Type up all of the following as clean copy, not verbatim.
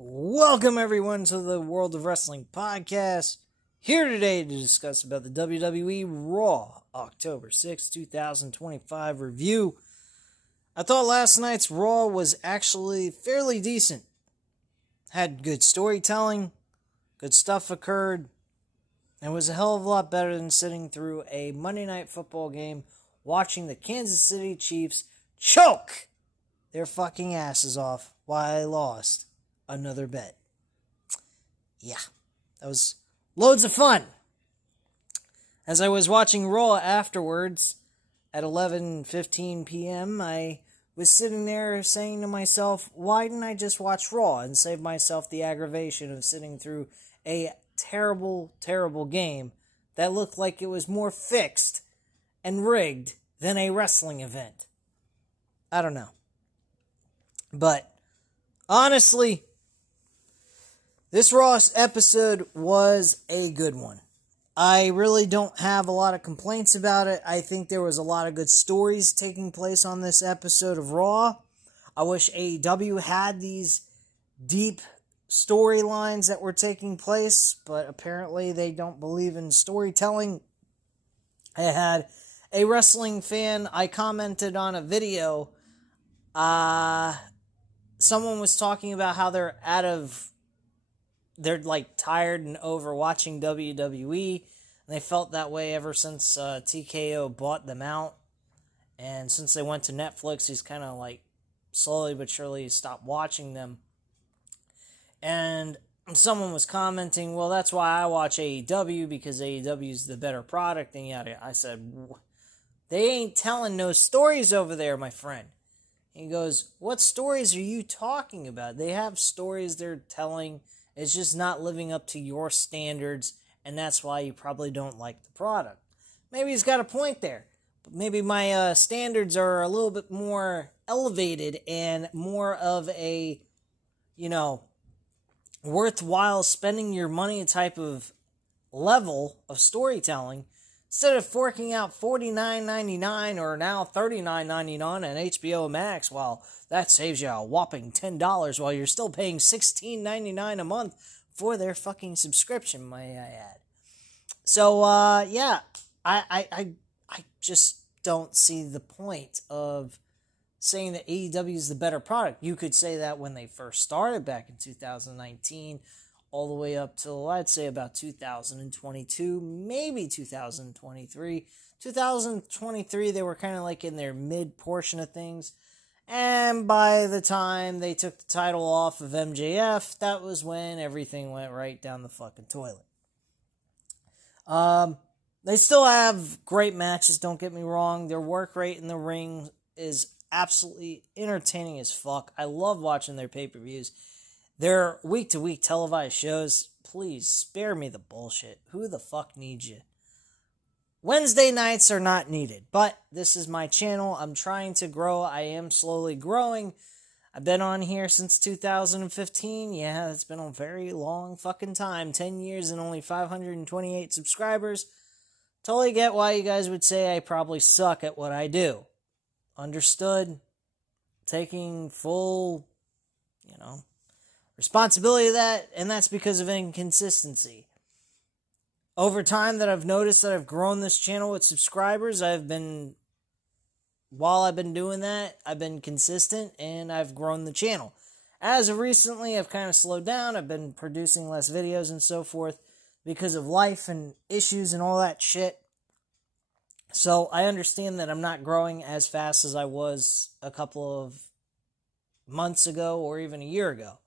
Welcome everyone to the World of Wrestling podcast. Here today to discuss about the WWE Raw October 6, 2025 review. I thought last night's Raw was actually fairly decent. Had good storytelling, good stuff occurred, and was a hell of a lot better than sitting through a Monday Night Football game watching the Kansas City Chiefs choke their fucking asses off while I lost another bet. Yeah, that was loads of fun. As I was watching Raw afterwards at 11:15 p.m., I was sitting there saying to myself, why didn't I just watch Raw and save myself the aggravation of sitting through a terrible, terrible game that looked like it was more fixed and rigged than a wrestling event? I don't know. But honestly, this Raw episode was a good one. I really don't have a lot of complaints about it. I think there was a lot of good stories taking place on this episode of Raw. I wish AEW had these deep storylines that were taking place, but apparently they don't believe in storytelling. I had a wrestling fan, I commented on a video. Someone was talking about how they're tired and over watching WWE, and they felt that way ever since TKO bought them out. And since they went to Netflix, he's kind of slowly but surely stopped watching them. And someone was commenting, well, that's why I watch AEW, because AEW is the better product, and yada. I said, they ain't telling no stories over there, my friend. He goes, what stories are you talking about? They have stories they're telling. It's just not living up to your standards, and that's why you probably don't like the product. Maybe he's got a point there. But maybe my standards are a little bit more elevated and more of a, worthwhile spending your money type of level of storytelling. Instead of forking out $49.99 or now $39.99 on HBO Max, well, that saves you a whopping $10 while you're still paying $16.99 a month for their fucking subscription, may I add. So, I just don't see the point of saying that AEW is the better product. You could say that when they first started back in 2019, all the way up till, I'd say, about 2022, maybe 2023. 2023, they were kind of in their mid-portion of things. And by the time they took the title off of MJF, that was when everything went right down the fucking toilet. They still have great matches, don't get me wrong. Their work rate in the ring is absolutely entertaining as fuck. I love watching their pay-per-views. Their week-to-week televised shows, please spare me the bullshit. Who the fuck needs you? Wednesday nights are not needed, but this is my channel. I'm trying to grow. I am slowly growing. I've been on here since 2015. Yeah, it's been a very long fucking time. 10 years and only 528 subscribers. Totally get why you guys would say I probably suck at what I do. Understood. Taking full, responsibility of that, and that's because of inconsistency. Over time that I've noticed that I've grown this channel with subscribers, while I've been doing that, I've been consistent, and I've grown the channel. As of recently, I've kind of slowed down. I've been producing less videos and so forth because of life and issues and all that shit. So I understand that I'm not growing as fast as I was a couple of months ago or even a year ago.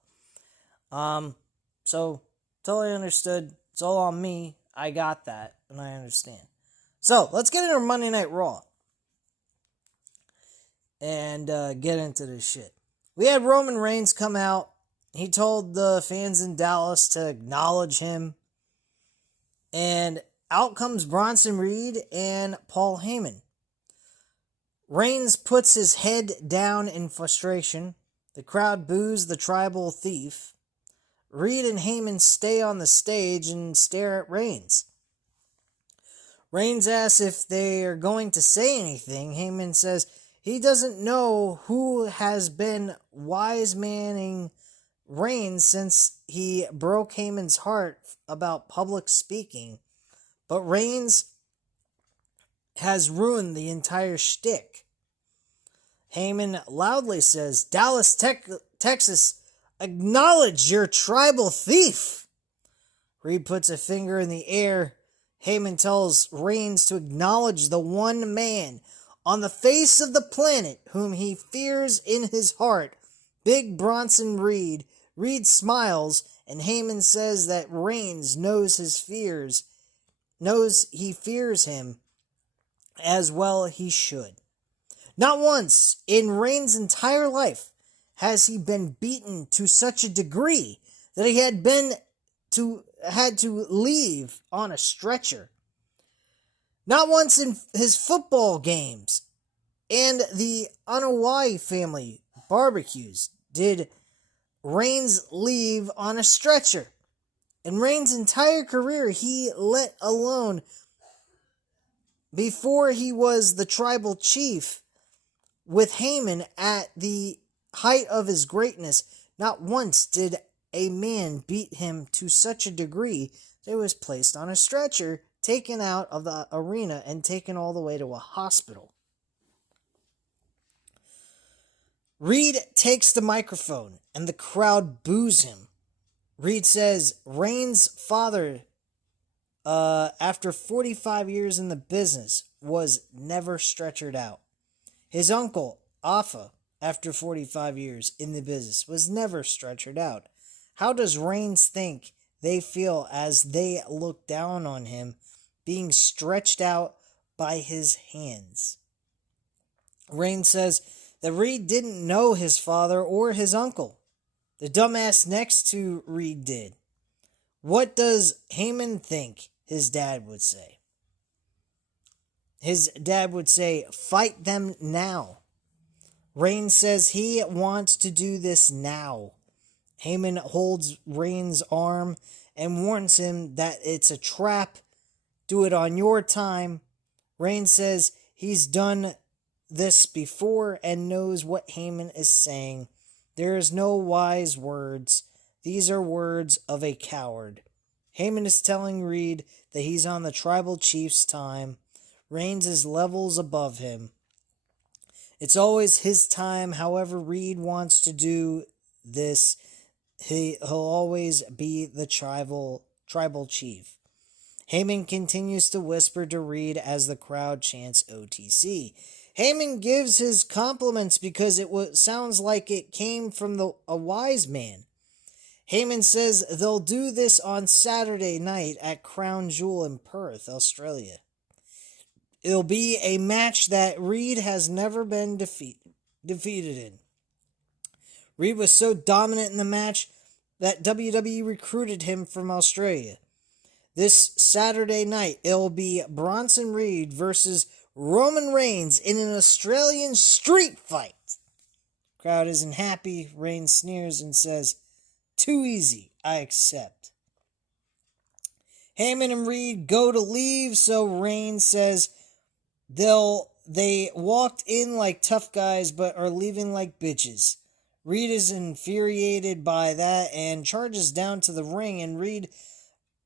So totally understood. It's all on me. I got that, and I understand. So let's get into Monday Night Raw and get into this shit. We had Roman Reigns come out. He told the fans in Dallas to acknowledge him, and out comes Bronson Reed and Paul Heyman. Reigns puts his head down in frustration. The crowd boos the tribal thief. Reed and Heyman stay on the stage and stare at Reigns. Reigns asks if they are going to say anything. Heyman says he doesn't know who has been wise manning Reigns since he broke Heyman's heart about public speaking, but Reigns has ruined the entire shtick. Heyman loudly says, Dallas, Texas, acknowledge your tribal thief. Reed puts a finger in the air. Heyman tells Reigns to acknowledge the one man on the face of the planet whom he fears in his heart, Big Bronson Reed. Reed smiles, and Heyman says that Reigns knows he fears him as well he should. Not once in Reigns' entire life has he been beaten to such a degree that he had to leave on a stretcher. Not once in his football games and the Anoa'i family barbecues did Reigns leave on a stretcher. In Reigns' entire career, he let alone before he was the tribal chief with Heyman at the height of his greatness, not once did a man beat him to such a degree that he was placed on a stretcher, taken out of the arena, and taken all the way to a hospital. Reed takes the microphone, and the crowd boos him. Reed says Reigns' father, after 45 years in the business, was never stretchered out. His uncle, Afa, after 45 years in the business, was never stretchered out. How does Reigns think they feel as they look down on him being stretched out by his hands? Reigns says that Reed didn't know his father or his uncle. The dumbass next to Reed did. What does Heyman think his dad would say? His dad would say, fight them now. Reigns says he wants to do this now. Heyman holds Reigns' arm and warns him that it's a trap. Do it on your time. Reigns says he's done this before and knows what Heyman is saying. There is no wise words. These are words of a coward. Heyman is telling Reed that he's on the tribal chief's time. Reigns is levels above him. It's always his time. However Reed wants to do this, he'll always be the tribal chief. Heyman continues to whisper to Reed as the crowd chants OTC. Heyman gives his compliments because it sounds like it came from a wise man. Heyman says they'll do this on Saturday night at Crown Jewel in Perth, Australia. It'll be a match that Reed has never been defeated in. Reed was so dominant in the match that WWE recruited him from Australia. This Saturday night, it'll be Bronson Reed versus Roman Reigns in an Australian street fight. Crowd isn't happy. Reigns sneers and says, too easy, I accept. Heyman and Reed go to leave, so Reigns says they walked in like tough guys but are leaving like bitches. Reed is infuriated by that and charges down to the ring, and Reed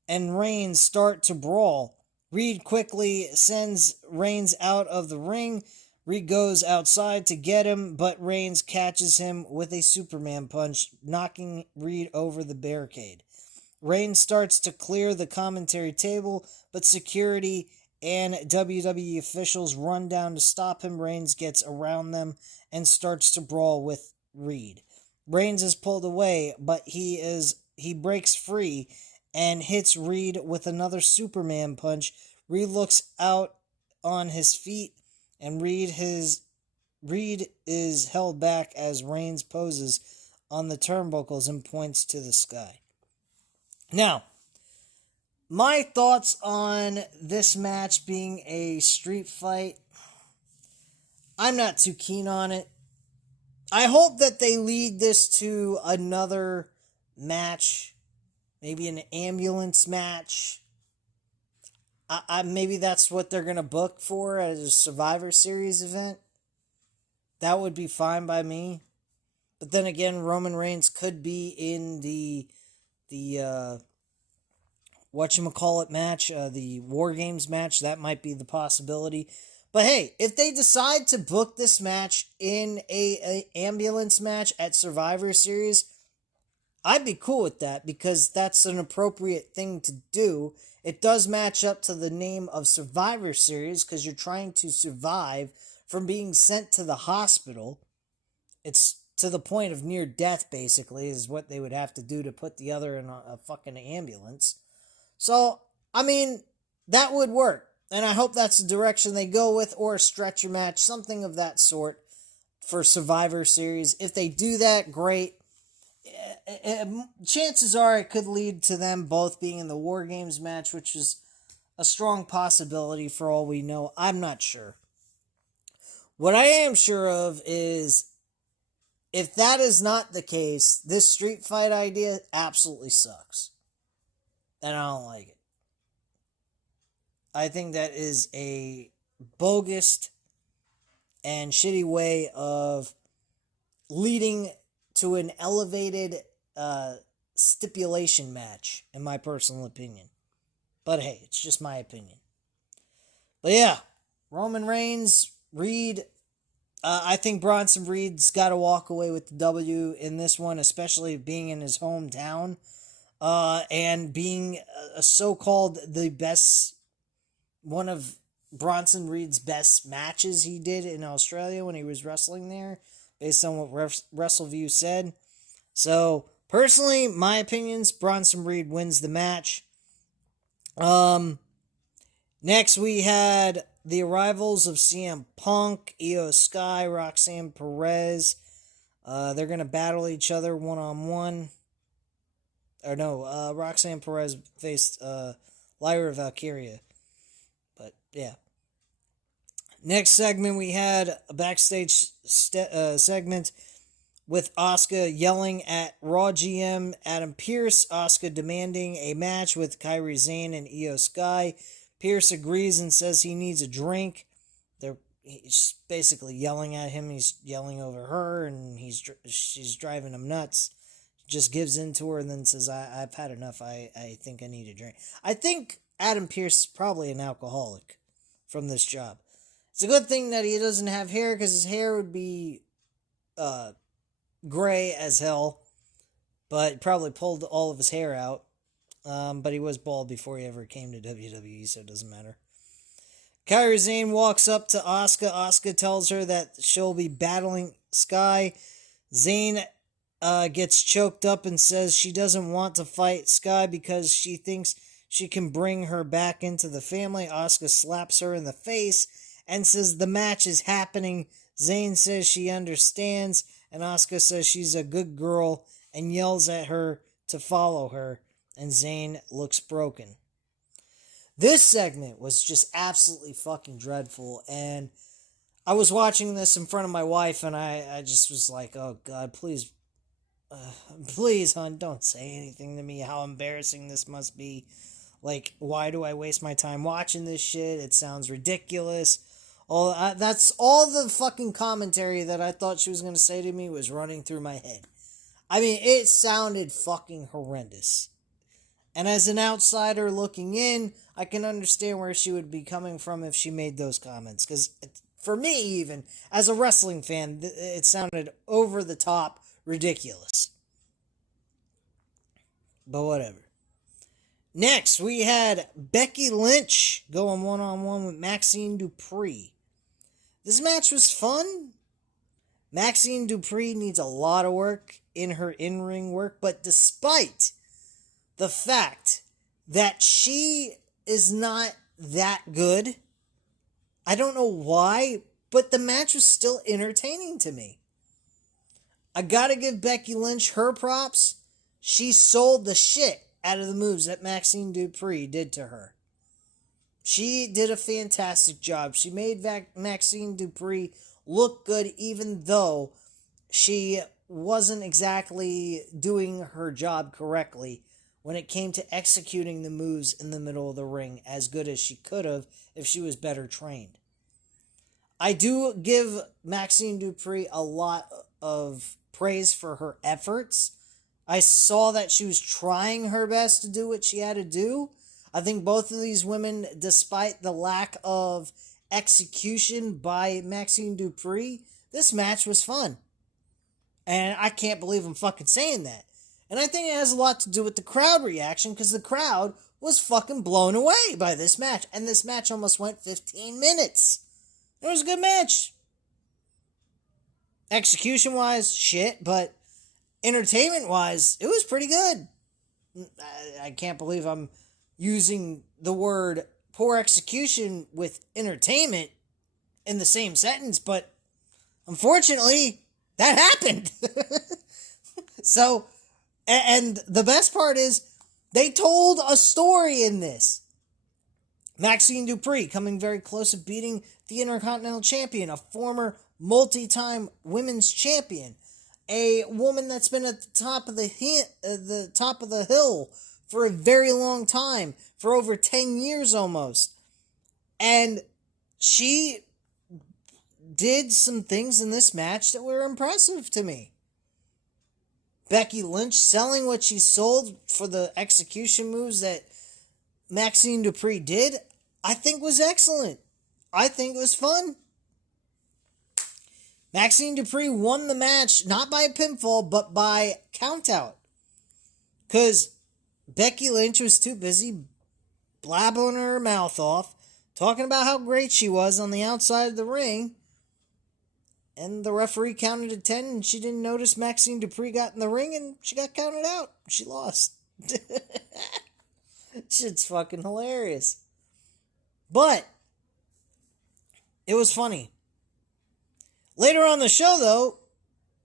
and Reigns start to brawl. Reed quickly sends Reigns out of the ring. Reed goes outside to get him, but Reigns catches him with a Superman punch, knocking Reed over the barricade. Reigns starts to clear the commentary table, but security and WWE officials run down to stop him. Reigns gets around them and starts to brawl with Reed. Reigns is pulled away, but he breaks free and hits Reed with another Superman punch. Reed looks out on his feet, and Reed is held back as Reigns poses on the turnbuckles and points to the sky. Now, my thoughts on this match being a street fight, I'm not too keen on it. I hope that they lead this to another match, maybe an ambulance match. Maybe that's what they're going to book for as a Survivor Series event. That would be fine by me. But then again, Roman Reigns could be in the whatchamacallit match, the War Games match. That might be the possibility. But hey, if they decide to book this match in a ambulance match at Survivor Series, I'd be cool with that because that's an appropriate thing to do. It does match up to the name of Survivor Series because you're trying to survive from being sent to the hospital. It's to the point of near death, basically, is what they would have to do to put the other in a fucking ambulance. So, I mean, that would work. And I hope that's the direction they go with, or a stretcher match, something of that sort for Survivor Series. If they do that, great. Chances are it could lead to them both being in the War Games match, which is a strong possibility for all we know. I'm not sure. What I am sure of is if that is not the case, this street fight idea absolutely sucks. And I don't like it. I think that is a bogus and shitty way of leading to an elevated stipulation match, in my personal opinion. But hey, it's just my opinion. But yeah, Roman Reigns, Reed. I think Bronson Reed's got to walk away with the W in this one, especially being in his hometown and being a so-called the best, one of Bronson Reed's best matches he did in Australia when he was wrestling there, based on what WrestleView said. So, personally, my opinions, Bronson Reed wins the match. Next we had the arrivals of CM Punk, Io Sky, Roxanne Perez. They're going to battle each other one-on-one. Or no, Roxanne Perez faced Lyra Valkyria. But, yeah. Next segment, we had a backstage segment with Asuka yelling at Raw GM Adam Pearce. Asuka demanding a match with Kairi Sane and Io Sky. Pearce agrees and says he needs a drink. He's basically yelling at him. He's yelling over her, and she's driving him nuts. Just gives in to her and then says, I've had enough. I think I need a drink. I think Adam Pearce is probably an alcoholic from this job. It's a good thing that he doesn't have hair, because his hair would be gray as hell. But he probably pulled all of his hair out. But he was bald before he ever came to WWE, so it doesn't matter. Kairi Sane walks up to Asuka. Asuka tells her that she'll be battling Sky. Sane gets choked up and says she doesn't want to fight Sky because she thinks she can bring her back into the family. Asuka slaps her in the face and says the match is happening. Sane says she understands, and Asuka says she's a good girl and yells at her to follow her, and Sane looks broken. This segment was just absolutely fucking dreadful, and I was watching this in front of my wife, and I just was like, oh God, please, hon, don't say anything to me, how embarrassing this must be. Like, why do I waste my time watching this shit? It sounds ridiculous. That's all the fucking commentary that I thought she was going to say to me was running through my head. I mean, it sounded fucking horrendous. And as an outsider looking in, I can understand where she would be coming from if she made those comments. Because for me, even, as a wrestling fan, it sounded over the top ridiculous. But whatever. Next, we had Becky Lynch going one-on-one with Maxine Dupree. This match was fun. Maxine Dupree needs a lot of work in her in-ring work, but despite the fact that she is not that good, I don't know why, but the match was still entertaining to me. I gotta give Becky Lynch her props. She sold the shit out of the moves that Maxine Dupree did to her. She did a fantastic job. She made Maxine Dupree look good, even though she wasn't exactly doing her job correctly when it came to executing the moves in the middle of the ring as good as she could have if she was better trained. I do give Maxine Dupree a lot of praise for her efforts. I saw that she was trying her best to do what she had to do. I think both of these women, despite the lack of execution by Maxine Dupree, this match was fun. And I can't believe I'm fucking saying that. And I think it has a lot to do with the crowd reaction, because the crowd was fucking blown away by this match. And this match almost went 15 minutes. It was a good match. Execution-wise, shit, but entertainment-wise, it was pretty good. I can't believe I'm using the word poor execution with entertainment in the same sentence, but unfortunately, that happened. So, and the best part is, they told a story in this. Maxine Dupree coming very close to beating the Intercontinental Champion, a former multi-time women's champion, a woman that's been at the top of the hill for a very long time, for over 10 years almost. And she did some things in this match that were impressive to me. Becky Lynch selling what she sold for the execution moves that Maxine Dupree did, I think was excellent. I think it was fun. Maxine Dupree won the match, not by a pinfall, but by countout. Because Becky Lynch was too busy blabbering her mouth off, talking about how great she was on the outside of the ring. And the referee counted to 10, and she didn't notice Maxine Dupree got in the ring, and she got counted out. She lost. Shit's fucking hilarious. But it was funny. Later on the show, though,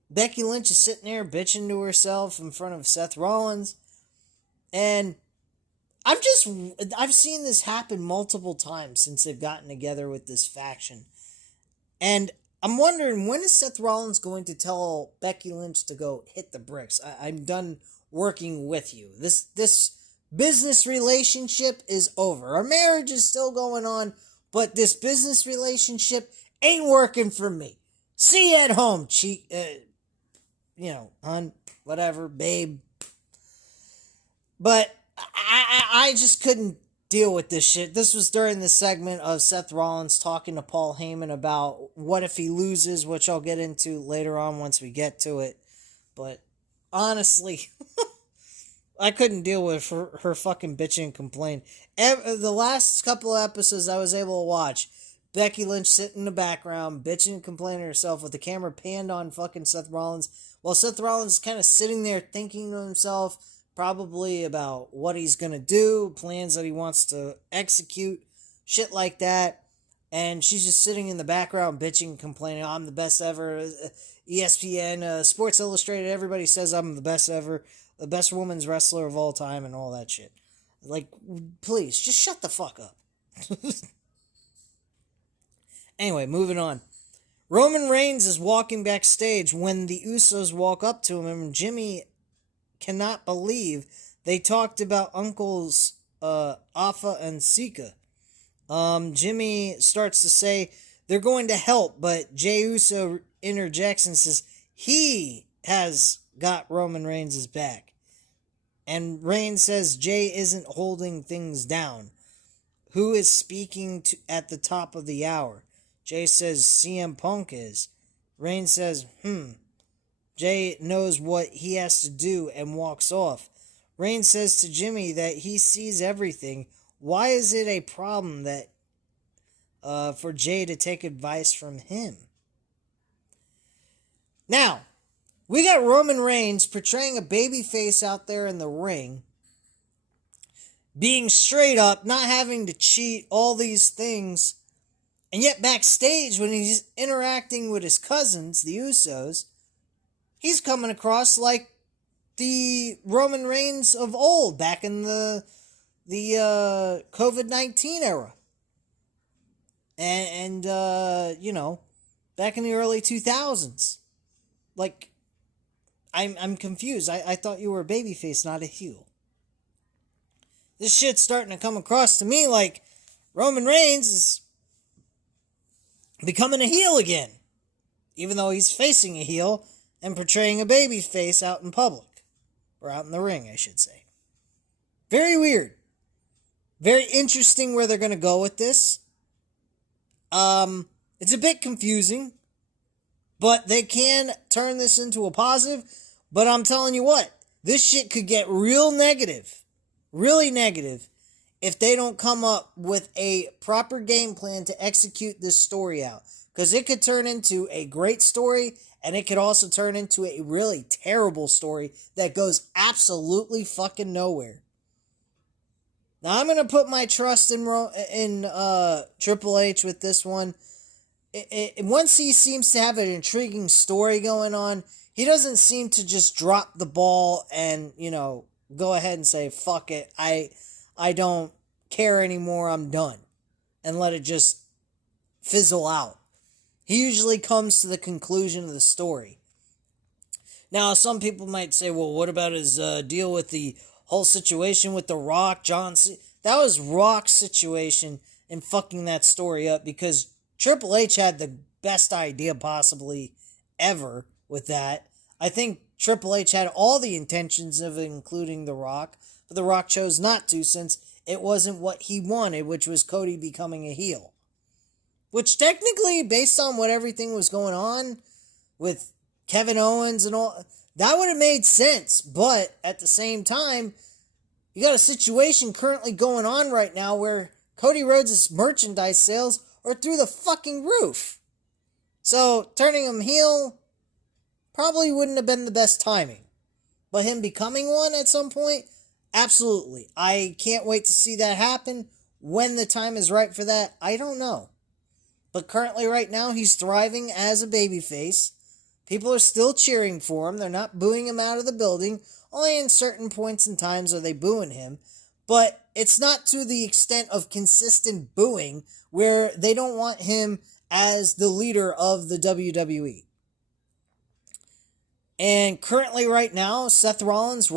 Becky Lynch is sitting there bitching to herself in front of Seth Rollins. And I've seen this happen multiple times since they've gotten together with this faction. And I'm wondering, when is Seth Rollins going to tell Becky Lynch to go hit the bricks? I'm done working with you. This business relationship is over. Our marriage is still going on, but this business relationship ain't working for me. See you at home, hon, whatever, babe. But I just couldn't deal with this shit. This was during the segment of Seth Rollins talking to Paul Heyman about what if he loses, which I'll get into later on once we get to it. But honestly, I couldn't deal with her fucking bitching and complain. The last couple of episodes I was able to watch, Becky Lynch sitting in the background, bitching and complaining herself with the camera panned on fucking Seth Rollins, while Seth Rollins is kind of sitting there thinking to himself, probably about what he's going to do, plans that he wants to execute, shit like that. And she's just sitting in the background bitching and complaining, I'm the best ever. ESPN, Sports Illustrated, everybody says I'm the best ever, the best women's wrestler of all time, and all that shit. Like, please, just shut the fuck up. Anyway, moving on. Roman Reigns is walking backstage when the Usos walk up to him, and Jimmy cannot believe they talked about uncles Alpha and Sika. Jimmy starts to say they're going to help, but Jey Uso interjects and says he has got Roman Reigns' back. And Reigns says Jey isn't holding things down. Who is speaking at the top of the hour? Jey says CM Punk is. Reigns says, Jey knows what he has to do and walks off. Reigns says to Jimmy that he sees everything. Why is it a problem that for Jey to take advice from him? Now, we got Roman Reigns portraying a babyface out there in the ring, being straight up, not having to cheat, all these things. And yet backstage, when he's interacting with his cousins, the Usos, he's coming across like the Roman Reigns of old, back in the COVID-19 era. And back in the early 2000s. Like, I'm confused. I thought you were a babyface, not a heel. This shit's starting to come across to me like Roman Reigns is becoming a heel again. Even though he's facing a heel, and portraying a baby face out in public. Or out in the ring, I should say. Very weird. Very interesting where they're going to go with this. It's a bit confusing, but they can turn this into a positive. But I'm telling you what, this shit could get real negative, really negative, if they don't come up with a proper game plan to execute this story out. Because it could turn into a great story, and it could also turn into a really terrible story that goes absolutely fucking nowhere. Now, I'm going to put my trust in Triple H with this one. Once he seems to have an intriguing story going on, he doesn't seem to just drop the ball and, go ahead and say, fuck it, I don't care anymore, I'm done. And let it just fizzle out. He usually comes to the conclusion of the story. Now, some people might say, well, what about his deal with the whole situation with The Rock, John Cena? That was Rock's situation in fucking that story up, because Triple H had the best idea possibly ever with that. I think Triple H had all the intentions of including The Rock, but The Rock chose not to, since it wasn't what he wanted, which was Cody becoming a heel. Which technically, based on what everything was going on with Kevin Owens and all, that would have made sense. But at the same time, you got a situation currently going on right now where Cody Rhodes' merchandise sales are through the fucking roof. So turning him heel probably wouldn't have been the best timing. But him becoming one at some point, absolutely. I can't wait to see that happen. When the time is right for that, I don't know. But currently right now, he's thriving as a babyface. People are still cheering for him. They're not booing him out of the building. Only in certain points and times are they booing him. But it's not to the extent of consistent booing where they don't want him as the leader of the WWE. And currently right now, Seth Rollins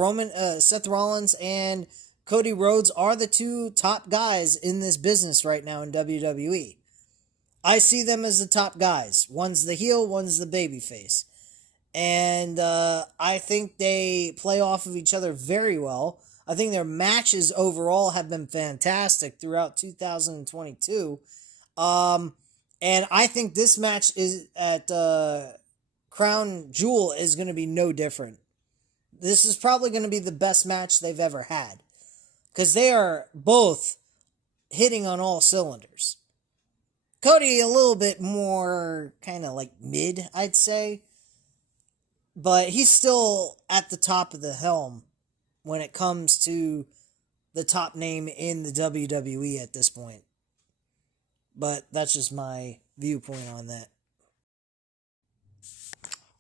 and Cody Rhodes are the two top guys in this business right now in WWE. I see them as the top guys. One's the heel, one's the babyface. And I think they play off of each other very well. I think their matches overall have been fantastic throughout 2022. And I think this match is at Crown Jewel is going to be no different. This is probably going to be the best match they've ever had. Because they are both hitting on all cylinders. Cody a little bit more kind of like mid, I'd say. But he's still at the top of the helm when it comes to the top name in the WWE at this point. But that's just my viewpoint on that.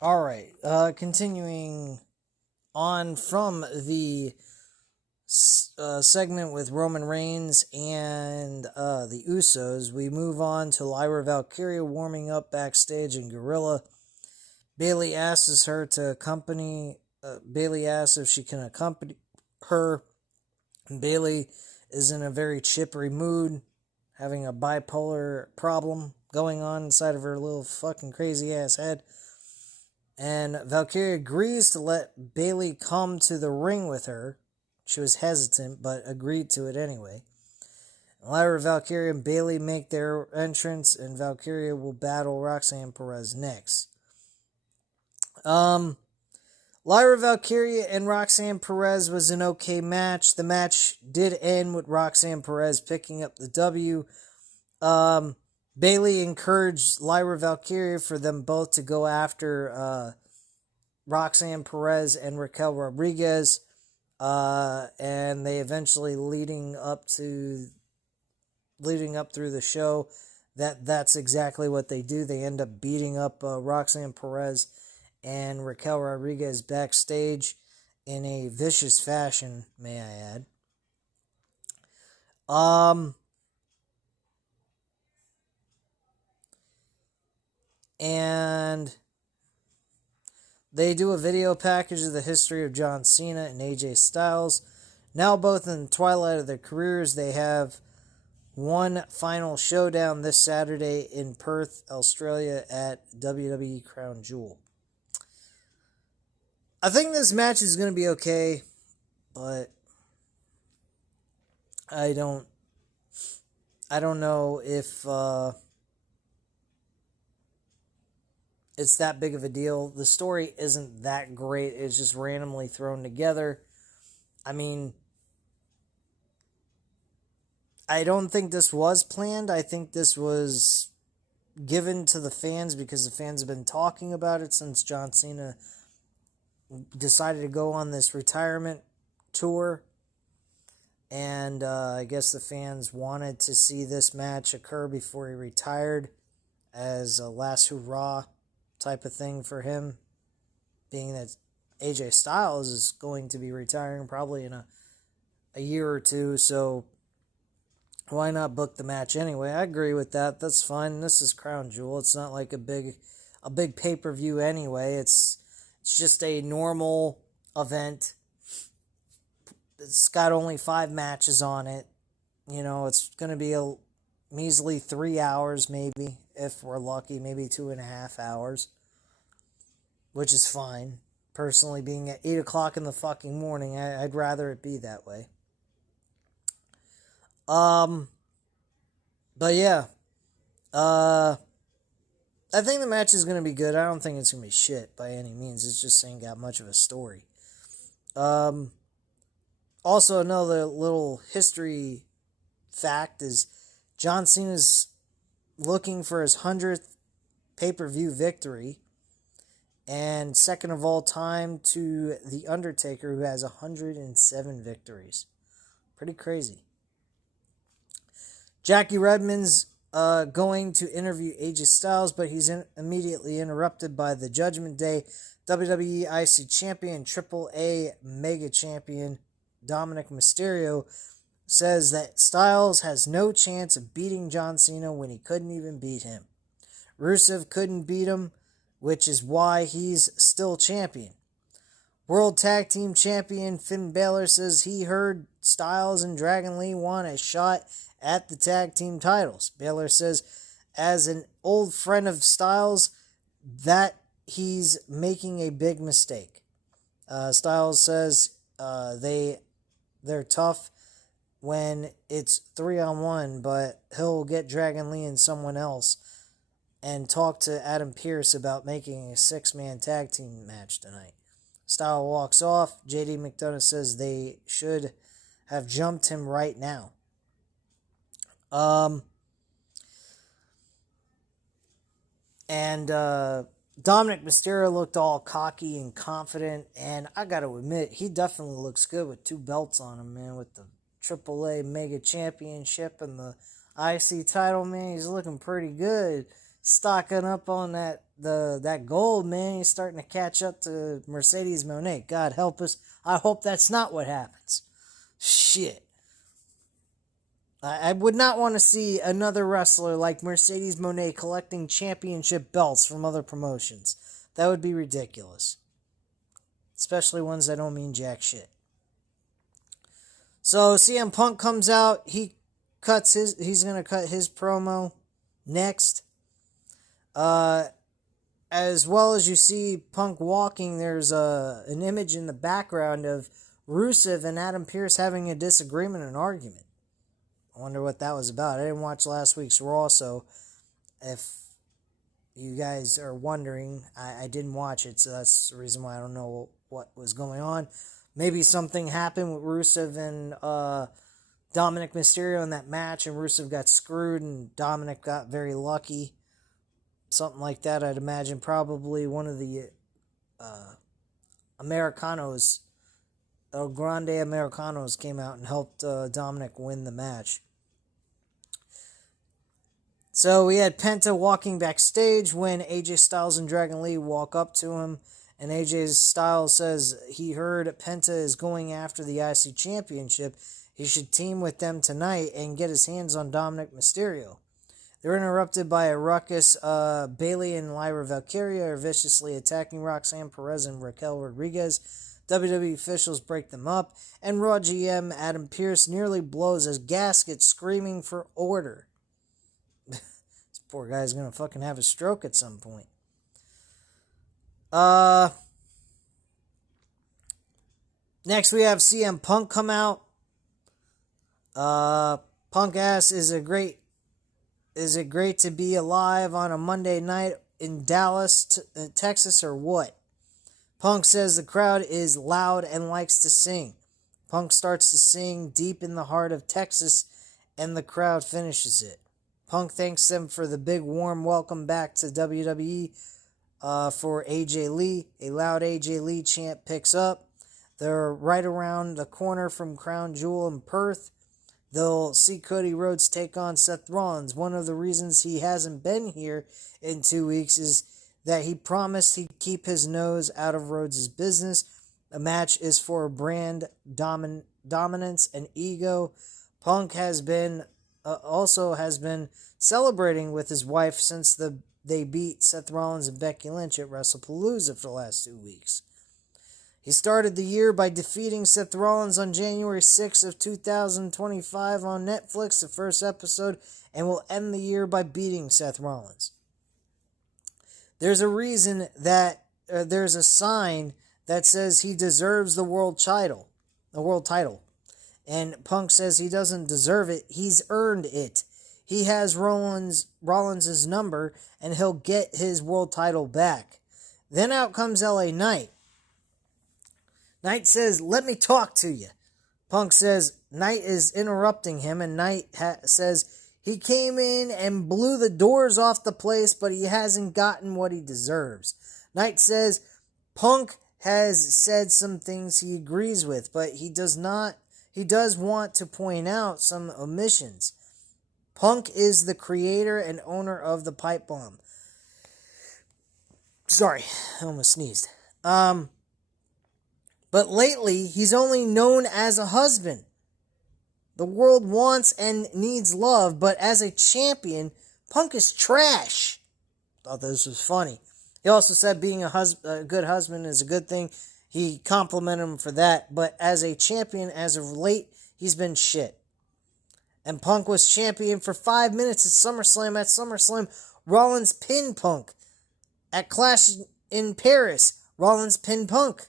Alright, continuing on from the segment with Roman Reigns and the Usos, we move on to Lyra Valkyria warming up backstage in Gorilla. Bayley asks her to accompany. Bayley asks if she can accompany her. Bayley is in a very chippery mood, having a bipolar problem going on inside of her little fucking crazy ass head. And Valkyria agrees to let Bayley come to the ring with her. She was hesitant, but agreed to it anyway. Lyra, Valkyria, and Bayley make their entrance, and Valkyria will battle Roxanne Perez next. Lyra, Valkyria, and Roxanne Perez was an okay match. The match did end with Roxanne Perez picking up the W. Bayley encouraged Lyra Valkyria for them both to go after Roxanne Perez and Raquel Rodriguez. And they eventually leading up through the show, that's exactly what they do. They end up beating up Roxanne Perez and Raquel Rodriguez backstage in a vicious fashion, may I add. And they do a video package of the history of John Cena and AJ Styles. Now both in the twilight of their careers, they have one final showdown this Saturday in Perth, Australia at WWE Crown Jewel. I think this match is going to be okay, but I don't know if it's that big of a deal. The story isn't that great. It's just randomly thrown together. I mean, I don't think this was planned. I think this was given to the fans because the fans have been talking about it since John Cena decided to go on this retirement tour. And I guess the fans wanted to see this match occur before he retired as a last hurrah type of thing for him, being that AJ Styles is going to be retiring probably in a year or two, so why not book the match anyway? I agree with that. That's fine. This is Crown Jewel. It's not like a big pay-per-view anyway. It's just a normal event. It's got only 5 matches on it. You know, it's going to be a measly 3 hours maybe, if we're lucky, maybe 2.5 hours, which is fine. Personally, being at 8 o'clock in the fucking morning, I'd rather it be that way. But yeah, I think the match is going to be good. I don't think it's going to be shit by any means. It's just ain't got much of a story. Also, another little history fact is John Cena's looking for his 100th pay-per-view victory, and second of all time to The Undertaker, who has 107 victories. Pretty crazy. Jackie Redmond's going to interview AJ Styles, but he's immediately interrupted by the Judgment Day WWE IC Champion, AAA Mega Champion Dominic Mysterio says that Styles has no chance of beating John Cena when he couldn't even beat him. Rusev couldn't beat him, which is why he's still champion. World Tag Team Champion Finn Balor says he heard Styles and Dragon Lee want a shot at the tag team titles. Balor says, as an old friend of Styles, that he's making a big mistake. Styles says they're tough when it's 3-on-1, but he'll get Dragon Lee and someone else and talk to Adam Pearce about making a 6-man tag team match tonight. Styles walks off. JD McDonough says they should have jumped him right now. Dominic Mysterio looked all cocky and confident, and I gotta admit, he definitely looks good with 2 belts on him, man, with the AAA Mega Championship and the IC title, man. He's looking pretty good. Stocking up on that gold, man. He's starting to catch up to Mercedes Moné. God help us. I hope that's not what happens. Shit. I would not want to see another wrestler like Mercedes Moné collecting championship belts from other promotions. That would be ridiculous. Especially ones that don't mean jack shit. So CM Punk comes out. He's going to cut his promo next. As well as you see Punk walking, there's an image in the background of Rusev and Adam Pearce having a disagreement, an argument. I wonder what that was about. I didn't watch last week's Raw, so if you guys are wondering, I didn't watch it, so that's the reason why I don't know what was going on. Maybe something happened with Rusev and Dominic Mysterio in that match, and Rusev got screwed, and Dominic got very lucky. Something like that, I'd imagine. Probably one of the Americanos, El Grande Americanos, came out and helped Dominic win the match. So we had Penta walking backstage when AJ Styles and Dragon Lee walk up to him, and AJ Styles says he heard Penta is going after the IC Championship. He should team with them tonight and get his hands on Dominic Mysterio. They're interrupted by a ruckus. Bayley and Lyra Valkyria are viciously attacking Roxanne Perez and Raquel Rodriguez. WWE officials break them up, and Raw GM Adam Pearce nearly blows his gasket screaming for order. This poor guy's gonna fucking have a stroke at some point. Next, we have CM Punk come out. Punk asks, is it great to be alive on a Monday night in Dallas, Texas, or what? Punk says the crowd is loud and likes to sing. Punk starts to sing deep in the heart of Texas, and the crowd finishes it. Punk thanks them for the big warm welcome back to WWE for AJ Lee. A loud AJ Lee chant picks up. They're right around the corner from Crown Jewel in Perth. They'll see Cody Rhodes take on Seth Rollins. One of the reasons he hasn't been here in 2 weeks is that he promised he'd keep his nose out of Rhodes' business. A match is for brand dominance and ego. Punk has been celebrating with his wife since they beat Seth Rollins and Becky Lynch at WrestlePalooza for the last 2 weeks. He started the year by defeating Seth Rollins on January 6th of 2025 on Netflix, the first episode, and will end the year by beating Seth Rollins. There's a reason that there's a sign that says he deserves the world title. And Punk says he doesn't deserve it, he's earned it. He has Rollins' number, and he'll get his world title back. Then out comes LA Knight. Knight says, let me talk to you. Punk says Knight is interrupting him, and Knight says he came in and blew the doors off the place, but he hasn't gotten what he deserves. Knight says Punk has said some things he agrees with, but he does want to point out some omissions. Punk is the creator and owner of the pipe bomb. Sorry, I almost sneezed. But lately, he's only known as a husband. The world wants and needs love, but as a champion, Punk is trash. Thought this was funny. He also said being a good husband is a good thing. He complimented him for that, but as a champion, as of late, he's been shit. And Punk was champion for 5 minutes at SummerSlam. At SummerSlam, Rollins pinned Punk. At Clash in Paris, Rollins pinned Punk.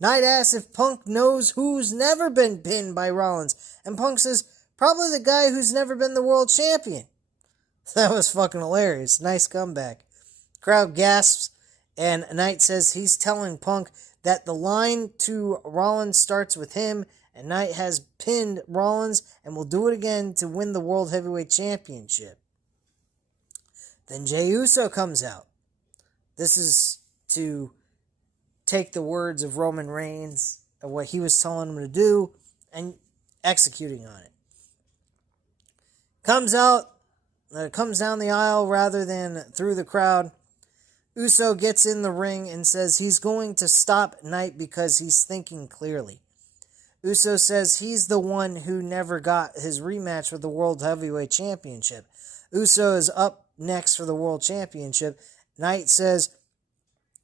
Knight asks if Punk knows who's never been pinned by Rollins. And Punk says, probably the guy who's never been the world champion. That was fucking hilarious. Nice comeback. Crowd gasps, and Knight says he's telling Punk that the line to Rollins starts with him, and Knight has pinned Rollins and will do it again to win the World Heavyweight Championship. Then Jey Uso comes out. This is to take the words of Roman Reigns and what he was telling him to do and executing on it. Comes down the aisle rather than through the crowd. Uso gets in the ring and says he's going to stop Knight because he's thinking clearly. Uso says he's the one who never got his rematch with the World Heavyweight Championship. Uso is up next for the World Championship. Knight says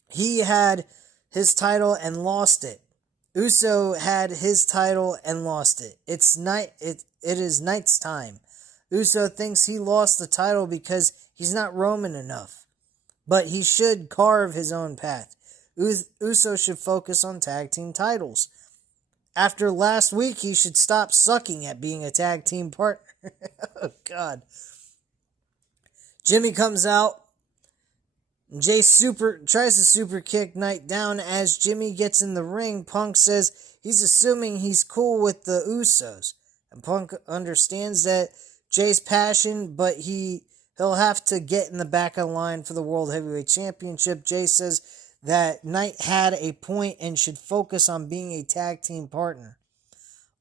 he had his title and lost it. Uso had his title and lost it. It is Knight's time. Uso thinks he lost the title because he's not Roman enough. But he should carve his own path. Uso should focus on tag team titles. After last week, he should stop sucking at being a tag team partner. Oh, God. Jimmy comes out. Jay tries to super kick Knight down. As Jimmy gets in the ring, Punk says he's assuming he's cool with the Usos. And Punk understands that Jay's passion, but he'll have to get in the back of the line for the World Heavyweight Championship. Jay says that Knight had a point and should focus on being a tag team partner.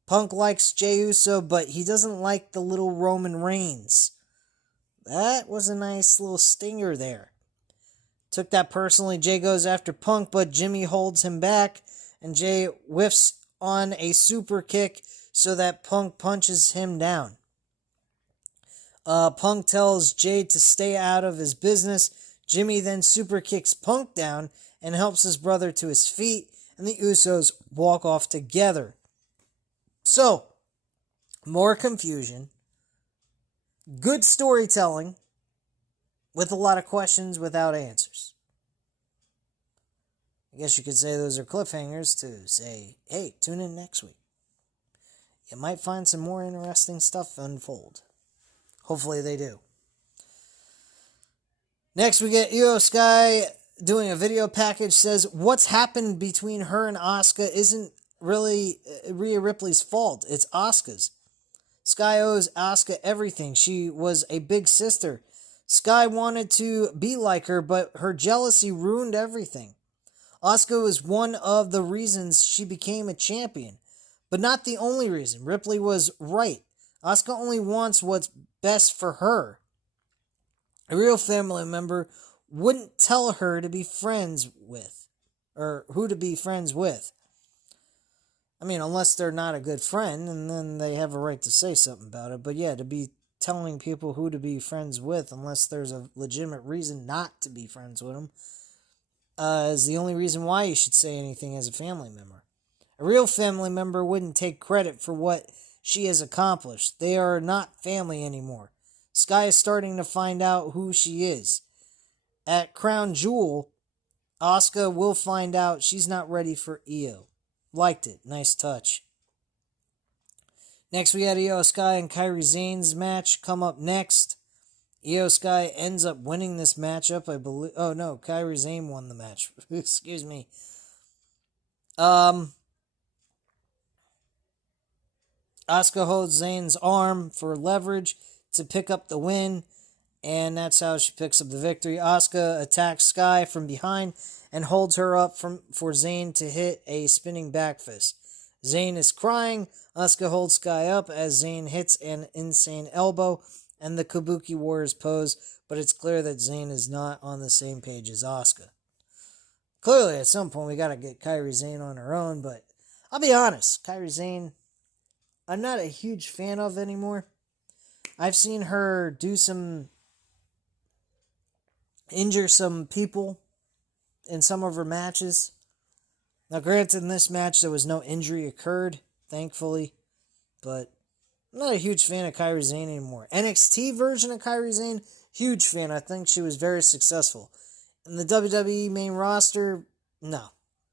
Punk likes Jey Uso, but he doesn't like the little Roman Reigns. That was a nice little stinger there. Took that personally. Jay goes after Punk, but Jimmy holds him back, and Jay whiffs on a super kick so that Punk punches him down. Punk tells Jay to stay out of his business. Jimmy then super kicks Punk down and helps his brother to his feet, and the Usos walk off together. So, more confusion, good storytelling, with a lot of questions without answers. I guess you could say those are cliffhangers to say, hey, tune in next week. You might find some more interesting stuff unfold. Hopefully they do. Next, we get Io Sky doing a video package. Says what's happened between her and Asuka isn't really Rhea Ripley's fault. It's Asuka's. Sky owes Asuka everything. She was a big sister. Sky wanted to be like her, but her jealousy ruined everything. Asuka was one of the reasons she became a champion, but not the only reason. Ripley was right. Asuka only wants what's best for her. A real family member wouldn't tell her to be friends with, or who to be friends with. I mean, unless they're not a good friend, and then they have a right to say something about it. But yeah, to be telling people who to be friends with, unless there's a legitimate reason not to be friends with them, is the only reason why you should say anything as a family member. A real family member wouldn't take credit for what she has accomplished. They are not family anymore. Sky is starting to find out who she is. At Crown Jewel, Asuka will find out she's not ready for Io. Liked it. Nice touch. Next, we had Io Sky and Kairi Sane's match come up next. Io Sky ends up winning this matchup, I believe. Oh, no. Kairi Sane won the match. Excuse me. Asuka holds Zane's arm for leverage to pick up the win, and that's how she picks up the victory. Asuka attacks Sky from behind and holds her up for Zane to hit a spinning back fist. Zane is crying. Asuka holds Sky up as Zane hits an insane elbow and the Kabuki Warriors pose, but it's clear that Zane is not on the same page as Asuka. Clearly, at some point, we gotta get Kairi Sane on her own, but I'll be honest, Kairi Sane, I'm not a huge fan of anymore. I've seen her injure some people in some of her matches. Now, granted, in this match, there was no injury occurred, thankfully, but I'm not a huge fan of Kairi Sane anymore. NXT version of Kairi Sane, huge fan. I think she was very successful. In the WWE main roster, no,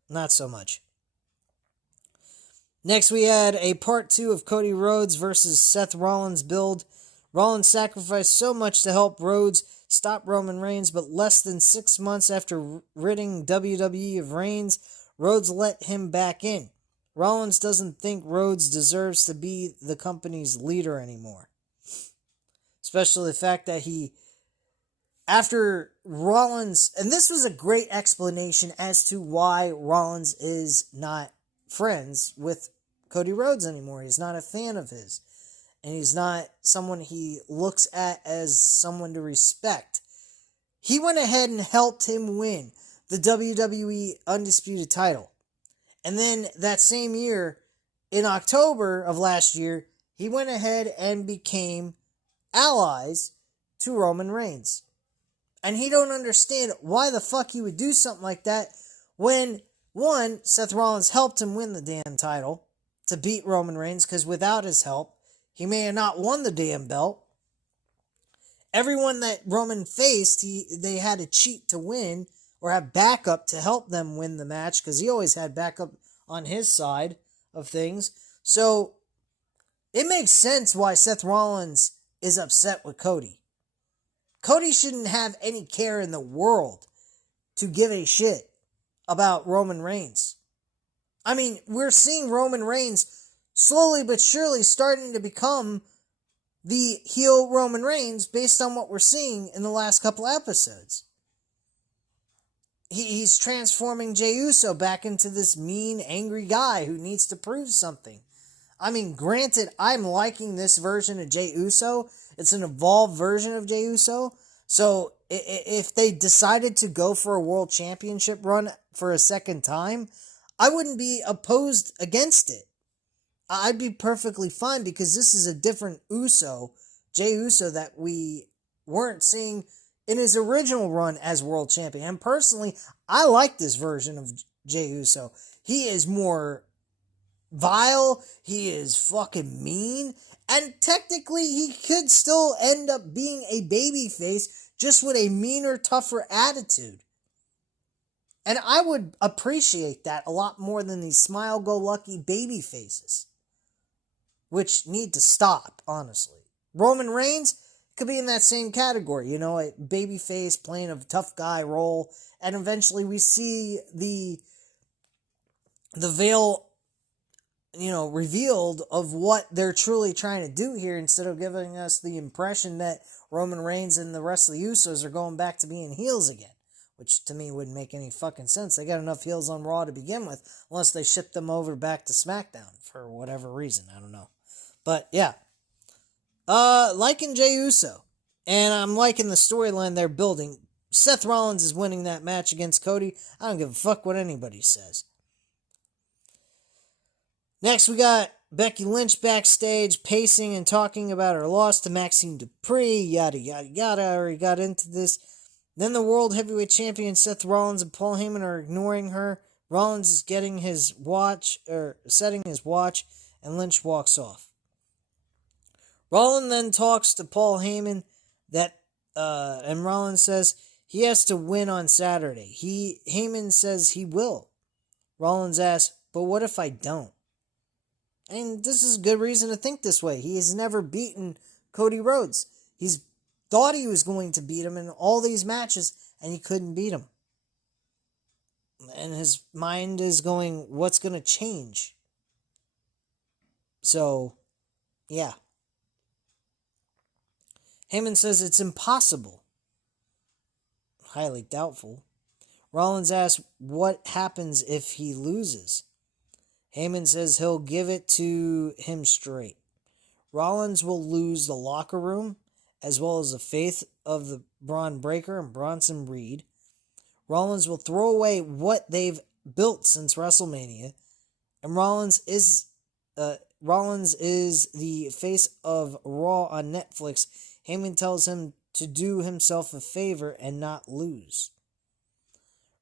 not so much. Next, we had a part 2 of Cody Rhodes versus Seth Rollins build. Rollins sacrificed so much to help Rhodes stop Roman Reigns, but less than 6 months after ridding WWE of Reigns, Rhodes let him back in. Rollins doesn't think Rhodes deserves to be the company's leader anymore. Especially the fact that after Rollins, and this was a great explanation as to why Rollins is not friends with Cody Rhodes anymore. He's not a fan of his. And he's not someone he looks at as someone to respect. He went ahead and helped him win the WWE Undisputed title. And then that same year, in October of last year, he went ahead and became allies to Roman Reigns. And he don't understand why the fuck he would do something like that when, one, Seth Rollins helped him win the damn title to beat Roman Reigns, because without his help, he may have not won the damn belt. Everyone that Roman faced, they had to cheat to win or have backup to help them win the match, because he always had backup on his side of things. So it makes sense why Seth Rollins is upset with Cody. Cody shouldn't have any care in the world to give a shit about Roman Reigns. I mean, we're seeing Roman Reigns slowly but surely starting to become the heel Roman Reigns based on what we're seeing in the last couple episodes. He's transforming Jey Uso back into this mean, angry guy who needs to prove something. I mean, granted, I'm liking this version of Jey Uso. It's an evolved version of Jey Uso. So if they decided to go for a world championship run for a second time, I wouldn't be opposed against it. I'd be perfectly fine, because this is a different Uso, Jey Uso, that we weren't seeing in his original run as world champion. And personally, I like this version of Jey Uso. He is more vile, he is fucking mean, and technically he could still end up being a babyface just with a meaner, tougher attitude. And I would appreciate that a lot more than these smile-go-lucky baby faces, which need to stop, honestly. Roman Reigns could be in that same category, you know, a baby face playing a tough guy role, and eventually we see the veil, you know, revealed of what they're truly trying to do here, instead of giving us the impression that Roman Reigns and the rest of the Usos are going back to being heels again, which to me wouldn't make any fucking sense. They got enough heels on Raw to begin with, unless they ship them over back to SmackDown for whatever reason. I don't know. But yeah. Liking Jey Uso. And I'm liking the storyline they're building. Seth Rollins is winning that match against Cody. I don't give a fuck what anybody says. Next, we got Becky Lynch backstage, pacing and talking about her loss to Maxine Dupree, yada, yada, yada. I already got into this. Then the World Heavyweight Champion Seth Rollins and Paul Heyman are ignoring her. Rollins is getting his watch, or setting his watch, and Lynch walks off. Rollins then talks to Paul Heyman and Rollins says he has to win on Saturday. Heyman says he will. Rollins asks, but what if I don't? And this is a good reason to think this way. He has never beaten Cody Rhodes. He's thought he was going to beat him in all these matches, and he couldn't beat him. And his mind is going, what's going to change? So, yeah. Heyman says it's impossible. Highly doubtful. Rollins asks what happens if he loses. Heyman says he'll give it to him straight. Rollins will lose the locker room, as well as the faith of the Braun Breaker and Bronson Reed. Rollins will throw away what they've built since WrestleMania. And Rollins is the face of Raw on Netflix. Heyman tells him to do himself a favor and not lose.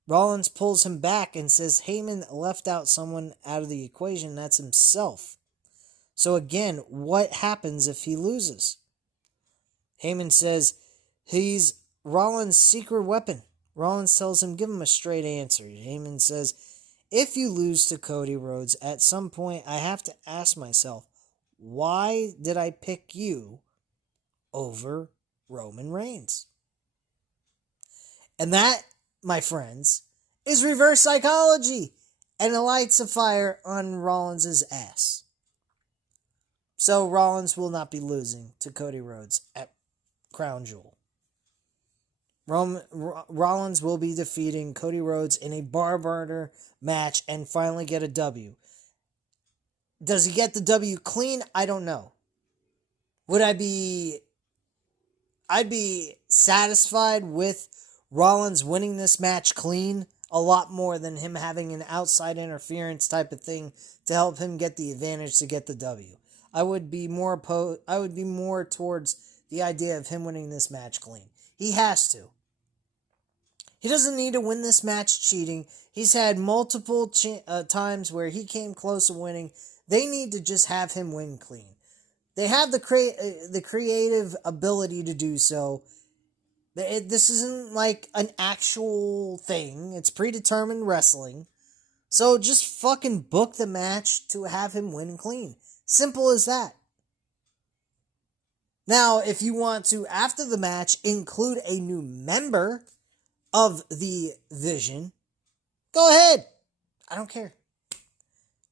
Rollins pulls him back and says Heyman left out someone out of the equation, that's himself. So again, what happens if he loses? Heyman says he's Rollins' secret weapon. Rollins tells him, give him a straight answer. Heyman says, if you lose to Cody Rhodes, at some point I have to ask myself, why did I pick you over Roman Reigns? And that, my friends, is reverse psychology, and it lights a fire on Rollins' ass. So Rollins will not be losing to Cody Rhodes at Crown Jewel. Rollins will be defeating Cody Rhodes in a bar burner match and finally get a W. Does he get the W clean? I don't know. I'd be satisfied with Rollins winning this match clean a lot more than him having an outside interference type of thing to help him get the advantage to get the W. I would be more towards the idea of him winning this match clean. He has to. He doesn't need to win this match cheating. He's had multiple times where he came close to winning. They need to just have him win clean. They have the creative ability to do so. This isn't like an actual thing. It's predetermined wrestling. So just fucking book the match to have him win clean. Simple as that. Now, if you want to, after the match, include a new member of the Vision, go ahead. I don't care.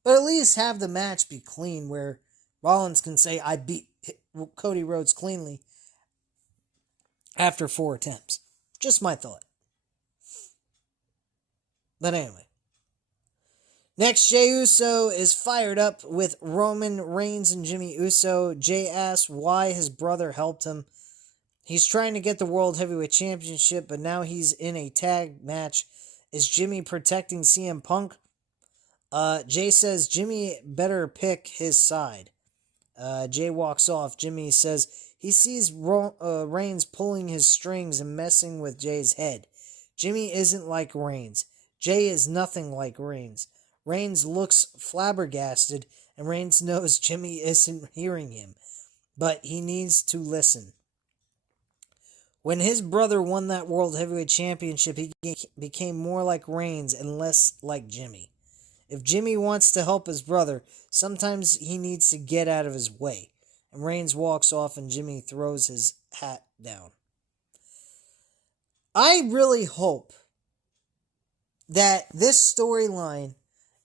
But at least have the match be clean, where Rollins can say, I beat Cody Rhodes cleanly after 4 attempts. Just my thought. But anyway. Next, Jey Uso is fired up with Roman Reigns and Jimmy Uso. Jey asks why his brother helped him. He's trying to get the World Heavyweight Championship, but now he's in a tag match. Is Jimmy protecting CM Punk? Jey says Jimmy better pick his side. Jey walks off. Jimmy says he sees Reigns pulling his strings and messing with Jey's head. Jimmy isn't like Reigns. Jey is nothing like Reigns. Reigns looks flabbergasted, and Reigns knows Jimmy isn't hearing him, but he needs to listen. When his brother won that World Heavyweight Championship, he became more like Reigns and less like Jimmy. If Jimmy wants to help his brother, sometimes he needs to get out of his way. And Reigns walks off and Jimmy throws his hat down. I really hope that this storyline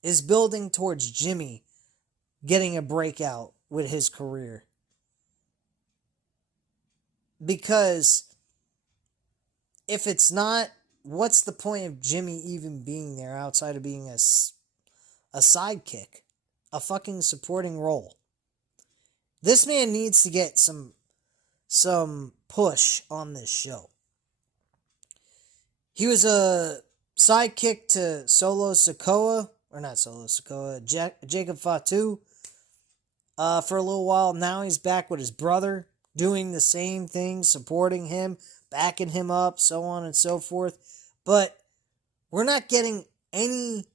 is building towards Jimmy getting a breakout with his career. Because if it's not, what's the point of Jimmy even being there outside of being a sidekick? A fucking supporting role. This man needs to get some push on this show. He was a sidekick to Solo Sikoa, or not Solo Sikoa, Jacob Fatu, for a little while. Now he's back with his brother, doing the same thing, supporting him, backing him up, so on and so forth. But we're not getting any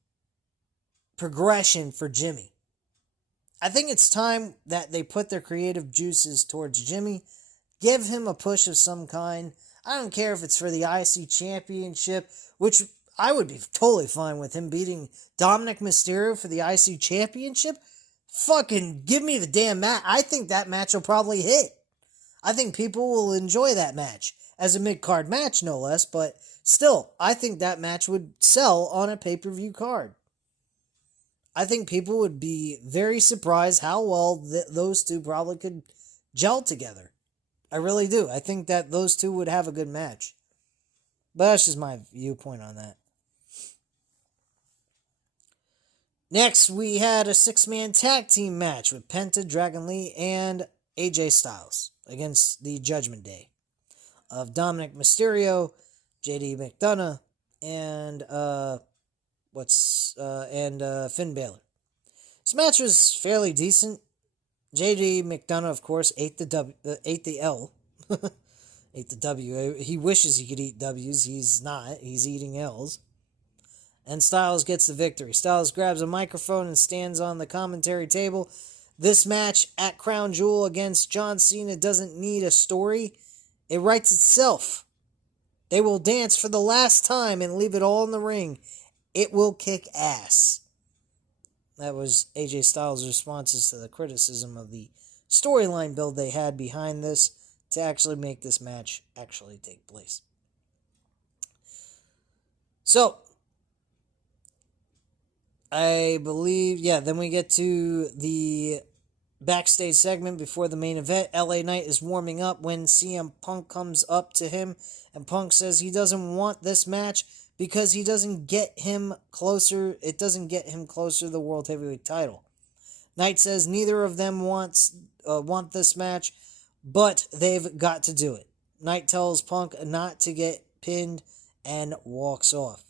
progression for Jimmy. I think it's time that they put their creative juices towards Jimmy. Give him a push of some kind. I don't care if it's for the IC Championship, which I would be totally fine with him beating Dominic Mysterio for the IC Championship. Fucking give me the damn match. I think that match will probably hit. I think people will enjoy that match. As a mid-card match, no less, but still, I think that match would sell on a pay-per-view card. I think people would be very surprised how well those two probably could gel together. I really do. I think that those two would have a good match. But that's just my viewpoint on that. Next, we had a 6-man tag team match with Penta, Dragon Lee, and AJ Styles against the Judgment Day of Dominic Mysterio, JD McDonough, and Finn Balor. This match was fairly decent. JD McDonough, of course, ate the L. Ate the W. He wishes he could eat W's. He's not. He's eating L's. And Styles gets the victory. Styles grabs a microphone and stands on the commentary table. This match at Crown Jewel against John Cena doesn't need a story. It writes itself. They will dance for the last time and leave it all in the ring. It will kick ass. That was AJ Styles' responses to the criticism of the storyline build they had behind this to actually make this match actually take place. So, I believe, then we get to the backstage segment before the main event. LA Knight is warming up when CM Punk comes up to him, and Punk says he doesn't want this match because it doesn't get him closer to the World Heavyweight title. Knight says neither of them want this match, but they've got to do it. Knight tells Punk not to get pinned and walks off.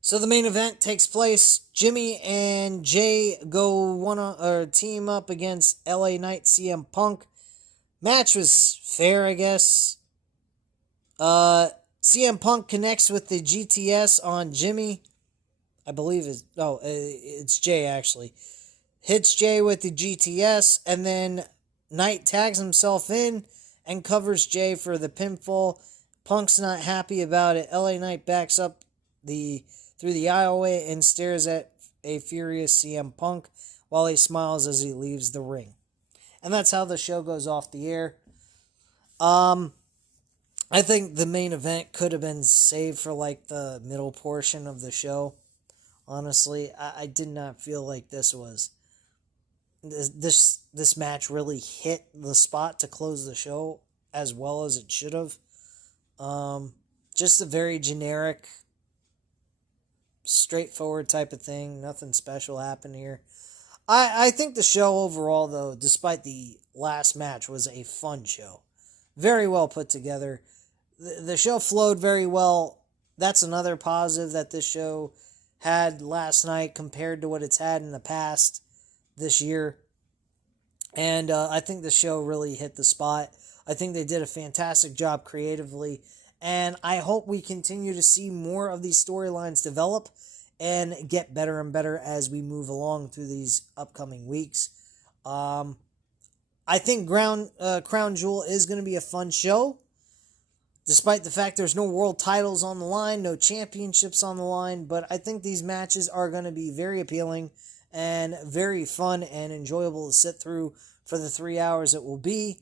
So the main event takes place. Jimmy and Jay go team up against LA Knight, CM Punk. Match was fair, I guess. CM Punk connects with the GTS on Jimmy. I believe it's Jay actually. Hits Jay with the GTS, and then Knight tags himself in and covers Jay for the pinfall. Punk's not happy about it. LA Knight backs up through the aisleway and stares at a furious CM Punk while he smiles as he leaves the ring. And that's how the show goes off the air. I think the main event could have been saved for like the middle portion of the show. Honestly, I did not feel like this match really hit the spot to close the show as well as it should have. Just a very generic, straightforward type of thing. Nothing special happened here. I think the show overall, though, despite the last match, was a fun show. Very well put together. The show flowed very well. That's another positive that this show had last night compared to what it's had in the past this year. And I think the show really hit the spot. I think they did a fantastic job creatively. And I hope we continue to see more of these storylines develop and get better and better as we move along through these upcoming weeks. I I think Crown Jewel is going to be a fun show, despite the fact there's no world titles on the line, no championships on the line. But I think these matches are going to be very appealing and very fun and enjoyable to sit through for the 3 hours it will be.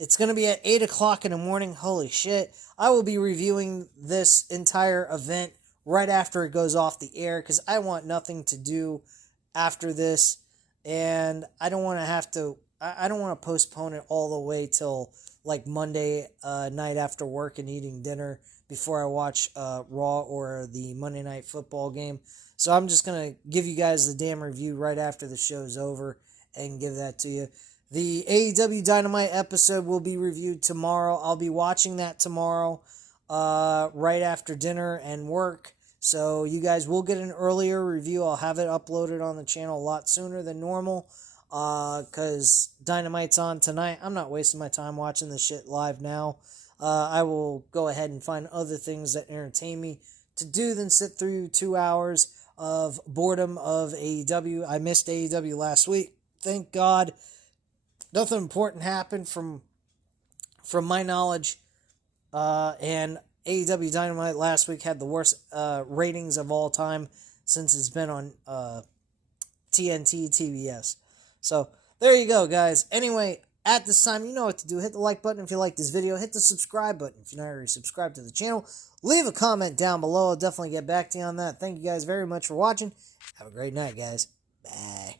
It's going to be at 8 o'clock in the morning. Holy shit. I will be reviewing this entire event right after it goes off the air because I want nothing to do after this. And I don't want to postpone it all the way till like Monday night after work and eating dinner before I watch Raw or the Monday Night Football game. So I'm just going to give you guys the damn review right after the show's over and give that to you. The AEW Dynamite episode will be reviewed tomorrow. I'll be watching that tomorrow right after dinner and work. So you guys will get an earlier review. I'll have it uploaded on the channel a lot sooner than normal because Dynamite's on tonight. I'm not wasting my time watching this shit live now. I will go ahead and find other things that entertain me to do than sit through 2 hours of boredom of AEW. I missed AEW last week. Thank God. Nothing important happened from my knowledge. And AEW Dynamite last week had the worst ratings of all time since it's been on TNT TBS. So there you go, guys. Anyway, at this time, you know what to do. Hit the like button if you like this video. Hit the subscribe button if you're not already subscribed to the channel. Leave a comment down below. I'll definitely get back to you on that. Thank you guys very much for watching. Have a great night, guys. Bye.